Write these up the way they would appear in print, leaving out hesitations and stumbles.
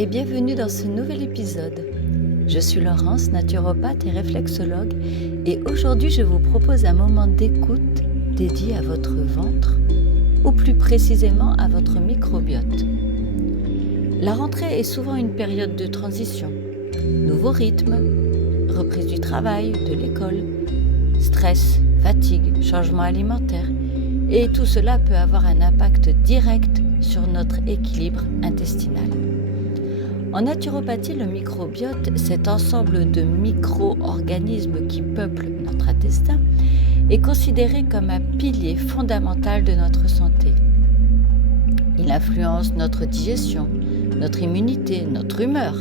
et bienvenue dans ce nouvel épisode. Je suis Laurence, naturopathe et réflexologue, et aujourd'hui je vous propose un moment d'écoute dédié à votre ventre, ou plus précisément à votre microbiote. La rentrée est souvent une période de transition. Nouveau rythme, reprise du travail, de l'école, stress, fatigue, changement alimentaire, et tout cela peut avoir un impact direct sur notre équilibre intestinal. En naturopathie, le microbiote, cet ensemble de micro-organismes qui peuplent notre intestin, est considéré comme un pilier fondamental de notre santé. Il influence notre digestion, notre immunité, notre humeur,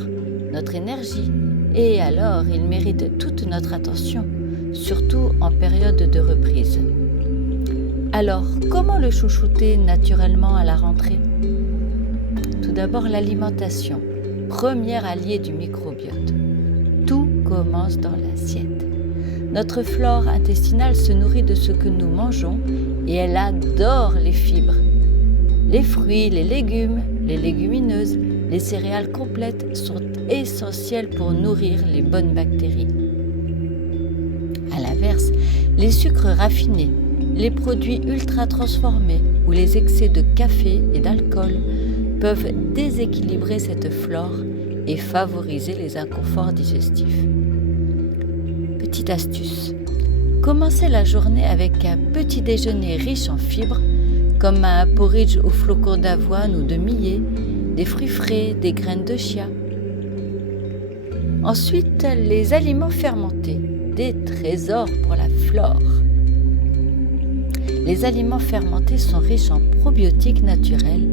notre énergie, et alors il mérite toute notre attention, surtout en période de reprise. Alors, comment le chouchouter naturellement à la rentrée ? Tout d'abord, l'alimentation, premier allié du microbiote. Tout commence dans l'assiette. Notre flore intestinale se nourrit de ce que nous mangeons et elle adore les fibres. Les fruits, les légumes, les légumineuses, les céréales complètes sont essentielles pour nourrir les bonnes bactéries. À l'inverse, les sucres raffinés, les produits ultra transformés ou les excès de café et d'alcool peuvent déséquilibrer cette flore et favoriser les inconforts digestifs. Petite astuce, commencez la journée avec un petit déjeuner riche en fibres, comme un porridge aux flocons d'avoine ou de millet, des fruits frais, des graines de chia. Ensuite, les aliments fermentés, des trésors pour la flore. Les aliments fermentés sont riches en probiotiques naturels,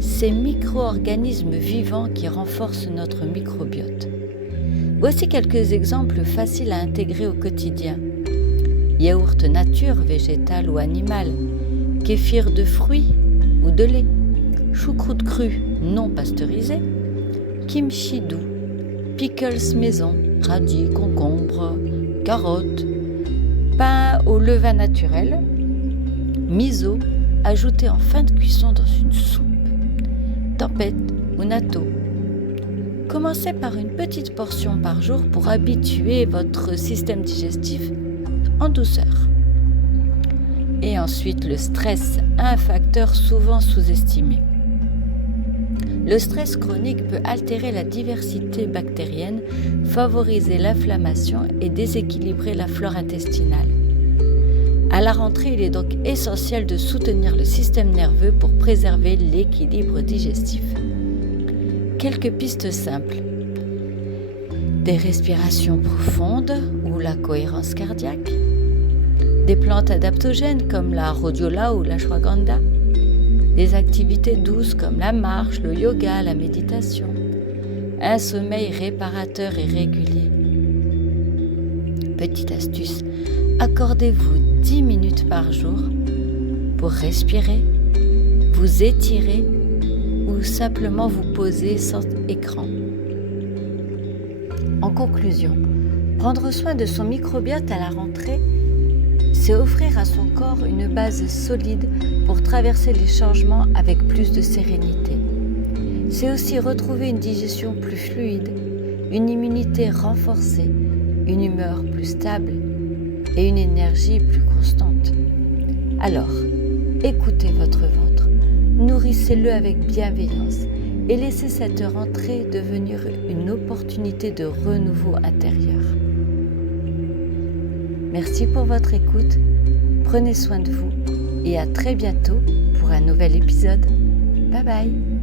ces micro-organismes vivants qui renforcent notre microbiote. Voici quelques exemples faciles à intégrer au quotidien. Yaourt nature, végétal ou animal, kéfir de fruits ou de lait, choucroute crue non pasteurisée, kimchi doux, pickles maison, radis, concombres, carottes, pain au levain naturel, miso ajouté en fin de cuisson dans une soupe, tempête ou natto. Commencez par une petite portion par jour pour habituer votre système digestif en douceur. Et ensuite, le stress, un facteur souvent sous-estimé. Le stress chronique peut altérer la diversité bactérienne, favoriser l'inflammation et déséquilibrer la flore intestinale. À la rentrée, il est donc essentiel de soutenir le système nerveux pour préserver l'équilibre digestif. Quelques pistes simples. Des respirations profondes ou la cohérence cardiaque. Des plantes adaptogènes comme la rhodiola ou l'ashwagandha. Des activités douces comme la marche, le yoga, la méditation. Un sommeil réparateur et régulier. Petite astuce. Accordez-vous 10 minutes par jour pour respirer, vous étirer ou simplement vous poser sans écran. En conclusion, prendre soin de son microbiote à la rentrée, c'est offrir à son corps une base solide pour traverser les changements avec plus de sérénité. C'est aussi retrouver une digestion plus fluide, une immunité renforcée, une humeur plus stable et une énergie plus constante. Alors, écoutez votre ventre, nourrissez-le avec bienveillance et laissez cette rentrée devenir une opportunité de renouveau intérieur. Merci pour votre écoute, prenez soin de vous et à très bientôt pour un nouvel épisode. Bye bye.